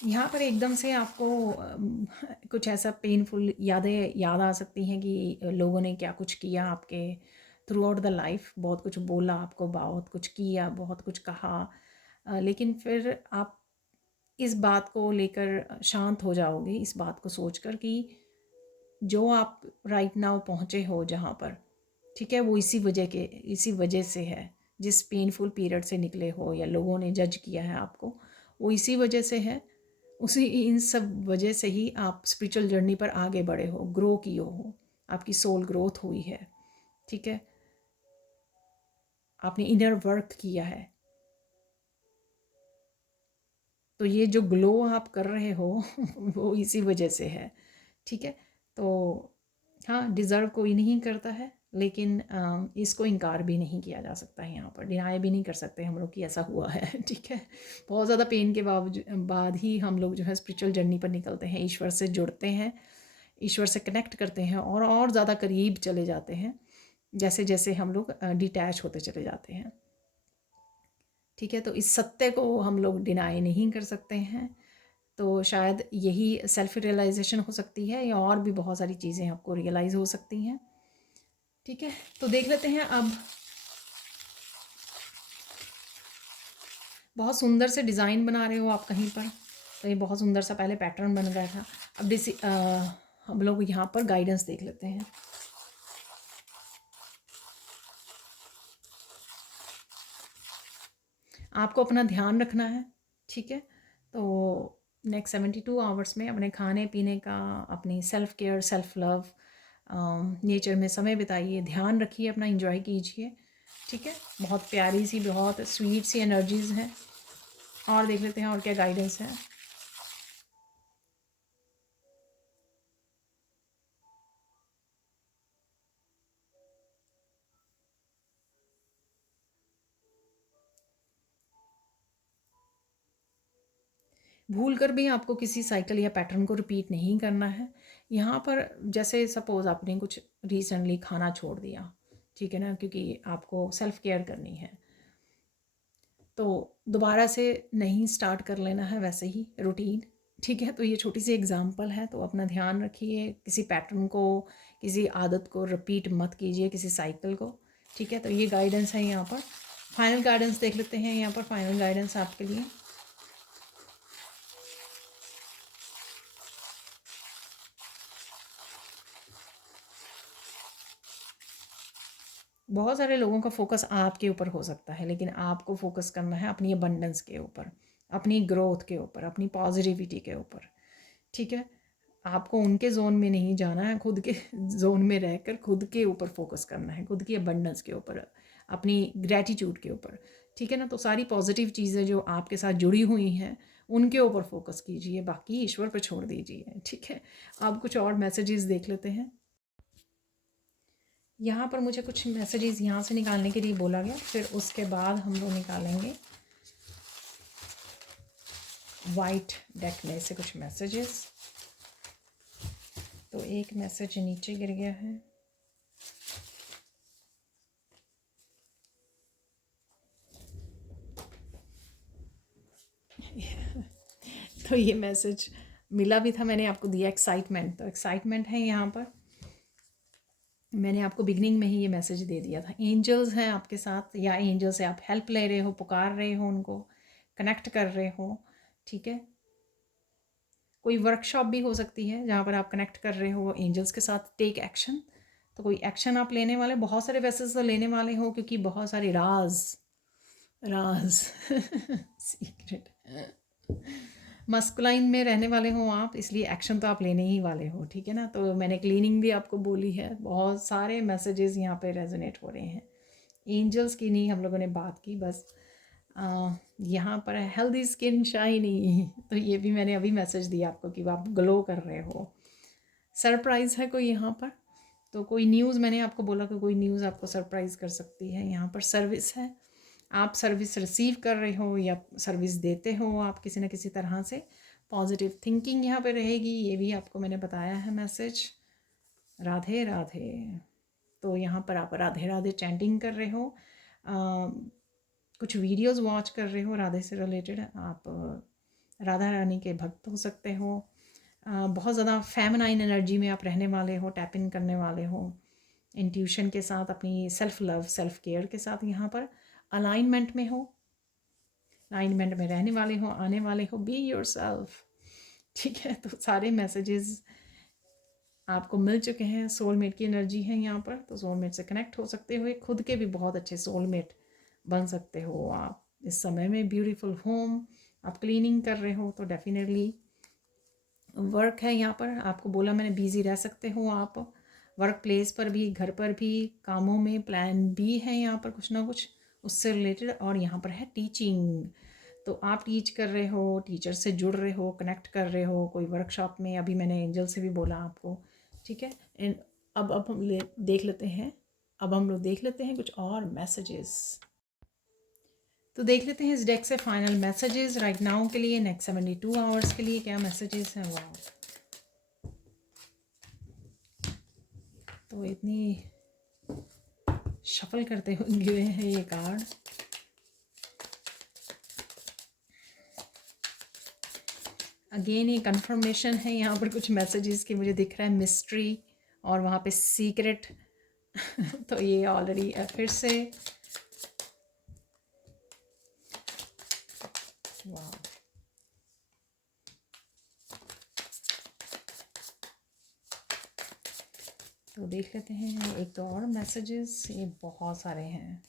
यहाँ पर एकदम से आपको कुछ ऐसा पेनफुल यादें याद आ सकती हैं कि लोगों ने क्या कुछ किया आपके थ्रू आउट द लाइफ, बहुत कुछ बोला आपको, बहुत कुछ किया, बहुत कुछ कहा, लेकिन फिर आप इस बात को लेकर शांत हो जाओगे, इस बात को सोचकर कि जो आप राइट नाउ पहुँचे हो जहाँ पर, ठीक है, वो इसी वजह से है। जिस पेनफुल पीरियड से निकले हो या लोगों ने जज किया है आपको, वो इसी वजह से है। उसी इन सब वजह से ही आप स्पिरिचुअल जर्नी पर आगे बढ़े हो, ग्रो किए हो, आपकी सोल ग्रोथ हुई है, ठीक है, आपने इनर वर्क किया है। तो ये जो ग्लो आप कर रहे हो वो इसी वजह से है, ठीक है। तो हाँ, डिज़र्व कोई नहीं करता है, लेकिन इसको इनकार भी नहीं किया जा सकता है, यहाँ पर डिनाई भी नहीं कर सकते हम लोग कि ऐसा हुआ है ठीक है। बहुत ज़्यादा पेन के बाद ही हम लोग जो है स्पिरिचुअल जर्नी पर निकलते हैं, ईश्वर से जुड़ते हैं, ईश्वर से कनेक्ट करते हैं और ज़्यादा करीब चले जाते हैं, जैसे जैसे हम लोग डिटैच होते चले जाते हैं, ठीक है। तो इस सत्य को हम लोग डिनाई नहीं कर सकते हैं। तो शायद यही सेल्फ रियलाइजेशन हो सकती है, या और भी बहुत सारी चीज़ें आपको रियलाइज़ हो सकती हैं, ठीक है। तो देख लेते हैं अब। बहुत सुंदर से डिज़ाइन बना रहे हो आप कहीं पर, तो ये बहुत सुंदर सा पहले पैटर्न बन गया था। अब हम लोग यहाँ पर गाइडेंस देख लेते हैं। आपको अपना ध्यान रखना है, ठीक है। तो नेक्स्ट 72 आवर्स में अपने खाने पीने का, अपनी self care, self love, nature में समय बिताइए, ध्यान रखिए, अपना इंजॉय कीजिए, ठीक है। बहुत प्यारी सी, बहुत स्वीट सी एनर्जीज़ हैं। और देख लेते हैं और क्या गाइडेंस है। भूल कर भी आपको किसी साइकिल या पैटर्न को रिपीट नहीं करना है। यहाँ पर जैसे सपोज़ आपने कुछ रिसेंटली खाना छोड़ दिया, ठीक है ना, क्योंकि आपको सेल्फ केयर करनी है, तो दोबारा से नहीं स्टार्ट कर लेना है वैसे ही रूटीन, ठीक है। तो ये छोटी सी एग्जांपल है, तो अपना ध्यान रखिए, किसी पैटर्न को, किसी आदत को रिपीट मत कीजिए, किसी साइकिल को, ठीक है। तो ये गाइडेंस है यहाँ पर। फाइनल गाइडेंस देख लेते हैं यहाँ पर, फाइनल गाइडेंस आपके लिए। बहुत सारे लोगों का फोकस आपके ऊपर हो सकता है, लेकिन आपको फोकस करना है अपनी अबंडेंस के ऊपर, अपनी ग्रोथ के ऊपर, अपनी पॉजिटिविटी के ऊपर, ठीक है। आपको उनके जोन में नहीं जाना है, खुद के जोन में रहकर खुद के ऊपर फोकस करना है, खुद की अबंडेंस के ऊपर, अपनी ग्रैटिट्यूड के ऊपर, ठीक है ना। तो सारी पॉजिटिव चीज़ें जो आपके साथ जुड़ी हुई हैं उनके ऊपर फोकस कीजिए, बाकी ईश्वर पर छोड़ दीजिए, ठीक है। अब कुछ और मैसेजेस देख लेते हैं। यहाँ पर मुझे कुछ मैसेजेस यहाँ से निकालने के लिए बोला गया, फिर उसके बाद हम लोग निकालेंगे वाइट डेक में से कुछ मैसेजेस। तो एक मैसेज नीचे गिर गया है। तो ये मैसेज मिला भी था, मैंने आपको दिया एक्साइटमेंट। तो एक्साइटमेंट है यहाँ पर, मैंने आपको बिगनिंग में ही ये मैसेज दे दिया था। एंजल्स हैं आपके साथ, या एंजल से आप हेल्प ले रहे हो, पुकार रहे हो, उनको कनेक्ट कर रहे हो, ठीक है। कोई वर्कशॉप भी हो सकती है जहाँ पर आप कनेक्ट कर रहे हो एंजल्स के साथ, टेक एक्शन। तो कोई एक्शन आप लेने वाले, बहुत सारे वैसे तो लेने वाले हो, क्योंकि बहुत सारे राज राज सीक्रेट मस्कुलाइन में रहने वाले हो आप, इसलिए एक्शन तो आप लेने ही वाले हो, ठीक है ना। तो मैंने क्लीनिंग भी आपको बोली है। बहुत सारे मैसेजेस यहाँ पे रेजोनेट हो रहे हैं। एंजल्स की नहीं हम लोगों ने बात की, बस यहाँ पर हेल्दी स्किन शाइनी, तो ये भी मैंने अभी मैसेज दिया आपको कि आप ग्लो कर रहे हो। सरप्राइज़ है कोई यहाँ पर, तो कोई न्यूज़, मैंने आपको बोला कि कोई न्यूज़ आपको सरप्राइज़ कर सकती है। यहाँ पर सर्विस है, आप सर्विस रिसीव कर रहे हो या सर्विस देते हो आप किसी न किसी तरह से। पॉजिटिव थिंकिंग यहाँ पे रहेगी, ये भी आपको मैंने बताया है मैसेज। राधे राधे। तो यहाँ पर आप राधे राधे चैंटिंग कर रहे हो, कुछ वीडियोस वॉच कर रहे हो राधे से रिलेटेड, आप राधा रानी के भक्त हो सकते हो। बहुत ज़्यादा फेमिनाइन एनर्जी में आप रहने वाले हो, टैप इन करने वाले हो इंट्यूशन के साथ, अपनी सेल्फ लव सेल्फ केयर के साथ यहाँ पर अलाइनमेंट में हो, अलाइनमेंट में रहने वाले हो, आने वाले हो। बी योर सेल्फ, ठीक है। तो सारे मैसेजेस आपको मिल चुके हैं। सोलमेट की एनर्जी है यहाँ पर, तो सोलमेट से कनेक्ट हो सकते हो। खुद के भी बहुत अच्छे सोलमेट बन सकते हो आप इस समय में। ब्यूटीफुल होम, आप क्लीनिंग कर रहे हो तो डेफिनेटली वर्क है यहाँ पर। आपको बोला मैंने बिजी रह सकते हो आप, वर्क प्लेस पर भी, घर पर भी, कामों में। प्लान बी है यहाँ पर कुछ ना कुछ उससे रिलेटेड। और यहाँ पर है टीचिंग, तो आप टीच कर रहे हो, टीचर से जुड़ रहे हो, कनेक्ट कर रहे हो कोई वर्कशॉप में। अभी मैंने एंजल से भी बोला आपको, ठीक है। एंड अब हम देख लेते हैं, अब हम लोग देख लेते हैं कुछ और मैसेजेस। तो देख लेते हैं इस डेक से फाइनल मैसेजेस राइट नाउ के लिए, नेक्स्ट 72 आवर्स के लिए क्या मैसेजेस हैं। वाह, तो इतनी शफल करते हुए हैं ये कार्ड। अगेन ये कंफर्मेशन है यहाँ पर कुछ मैसेजेस की मुझे दिख रहा है, मिस्ट्री और वहाँ पे सीक्रेट। तो ये ऑलरेडी फिर से वाह, तो देख लेते हैं एक दो और मैसेजेस। ये बहुत सारे हैं,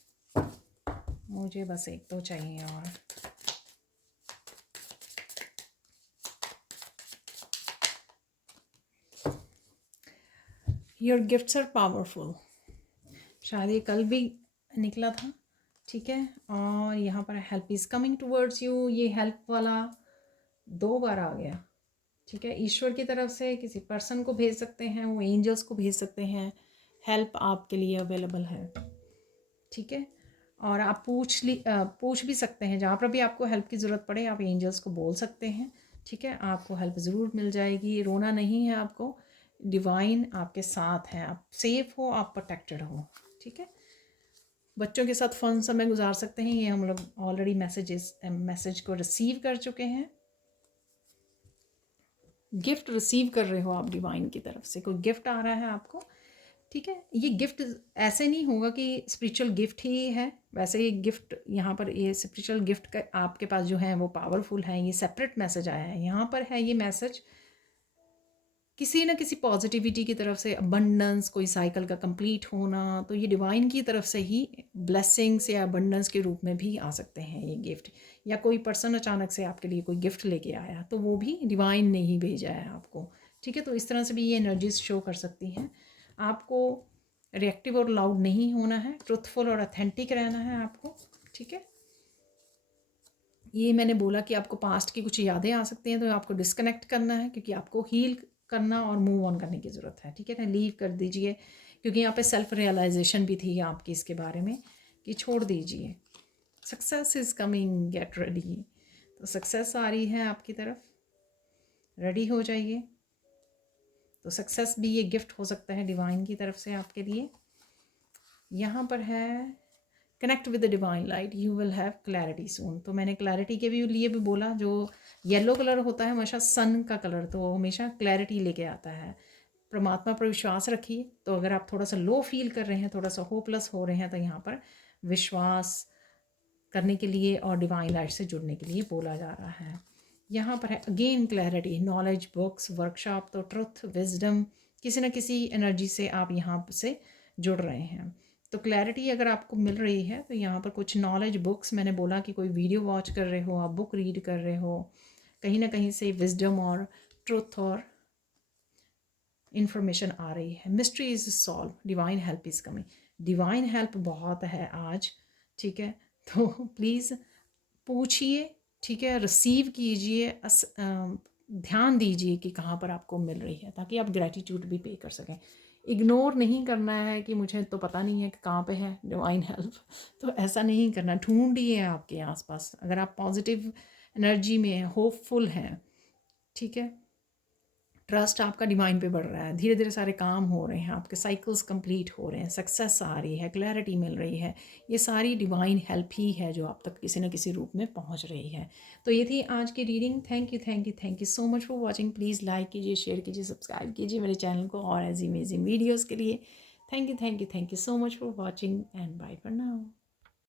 मुझे बस एक दो चाहिए और। योर गिफ्ट्स आर पावरफुल, शायद ये कल भी निकला था, ठीक है। और यहाँ पर help is coming towards you, ये हेल्प वाला 2 बार आ गया, ठीक है। ईश्वर की तरफ से किसी पर्सन को भेज सकते हैं, वो एंजल्स को भेज सकते हैं, हेल्प आपके लिए अवेलेबल है, ठीक है। और आप पूछ भी सकते हैं, जहाँ पर भी आपको हेल्प की ज़रूरत पड़े आप एंजल्स को बोल सकते हैं, ठीक है। आपको हेल्प ज़रूर मिल जाएगी, रोना नहीं है आपको, डिवाइन आपके साथ है, आप सेफ हो, आप प्रोटेक्टेड हो, ठीक है। बच्चों के साथ फ़न समय गुजार सकते हैं, ये हम लोग ऑलरेडी मैसेज को रिसीव कर चुके हैं। गिफ्ट रिसीव कर रहे हो आप डिवाइन की तरफ से, कोई गिफ्ट आ रहा है आपको, ठीक है। ये गिफ्ट ऐसे नहीं होगा कि स्पिरिचुअल गिफ्ट ही है, वैसे ही गिफ्ट यहाँ पर ये स्पिरिचुअल गिफ्ट का आपके पास जो है वो पावरफुल है। ये सेपरेट मैसेज आया है यहाँ पर, है ये मैसेज किसी न किसी पॉजिटिविटी की तरफ से, अबंडेंस, कोई साइकिल का कंप्लीट होना, तो ये डिवाइन की तरफ से ही ब्लेसिंग्स या अबंडेंस के रूप में भी आ सकते हैं ये गिफ्ट। या कोई पर्सन अचानक से आपके लिए कोई गिफ्ट लेके आया तो वो भी डिवाइन ने ही भेजा है आपको, ठीक है। तो इस तरह से भी ये एनर्जीज शो कर सकती हैं। आपको रिएक्टिव और लाउड नहीं होना है, ट्रुथफुल और ऑथेंटिक रहना है आपको, ठीक है। ये मैंने बोला कि आपको पास्ट की कुछ यादें आ सकती हैं, तो आपको डिस्कनेक्ट करना है, क्योंकि आपको हील करना और मूव ऑन करने की ज़रूरत है, ठीक है ना। लीव कर दीजिए, क्योंकि यहाँ पे सेल्फ रियलाइजेशन भी थी आपकी इसके बारे में कि छोड़ दीजिए। Success is coming, get ready, तो सक्सेस आ रही है आपकी तरफ, रेडी हो जाइए। तो सक्सेस भी ये गिफ्ट हो सकता है डिवाइन की तरफ से आपके लिए। यहाँ पर है connect with the divine light, you will have clarity soon. तो मैंने क्लैरिटी के भी लिए भी बोला, जो येलो कलर होता है हमेशा सन का कलर, तो वो हमेशा क्लैरिटी लेके आता है। परमात्मा पर विश्वास रखिए। तो अगर आप थोड़ा सा लो फील कर रहे हैं, थोड़ा सा होपलेस हो रहे हैं, तो यहाँ पर विश्वास करने के लिए और डिवाइन लाइट से जुड़ने के लिए बोला जा रहा है। यहाँ पर है again clarity, knowledge, books, workshop, तो ट्रुथ, विजडम, किसी न किसी एनर्जी से आप यहाँ से जुड़ रहे हैं। तो क्लैरिटी अगर आपको मिल रही है तो यहाँ पर कुछ नॉलेज, बुक्स, मैंने बोला कि कोई वीडियो वॉच कर रहे हो, आप बुक रीड कर रहे हो, कहीं ना कहीं से विजडम और ट्रुथ और इन्फॉर्मेशन आ रही है। Mystery is solve, divine help is coming, divine help बहुत है आज, ठीक है। तो प्लीज़ पूछिए, ठीक है, रिसीव कीजिए, ध्यान दीजिए कि कहाँ पर आपको मिल रही है, ताकि आप ग्रैटिट्यूड भी पे कर सकें। इग्नोर नहीं करना है कि मुझे तो पता नहीं है कि कहाँ पे है डिवाइन हेल्प, तो ऐसा नहीं करना, ढूंढिए आपके आसपास। अगर आप पॉजिटिव एनर्जी में होपफुल हैं, ठीक है, ट्रस्ट आपका डिवाइन पे बढ़ रहा है, धीरे धीरे सारे काम हो रहे हैं, आपके साइकिल्स कंप्लीट हो रहे हैं, सक्सेस आ रही है, क्लैरिटी मिल रही है। ये सारी डिवाइन हेल्प ही है जो आप तक किसी न किसी रूप में पहुंच रही है। तो ये थी आज की reading. Thank you thank you thank you so much for watching. Please like कीजिए, शेयर कीजिए, सब्सक्राइब कीजिए मेरे चैनल को और ऐसी अमेजिंग वीडियोज़ के लिए। Thank you thank you thank you so much for watching and bye for now.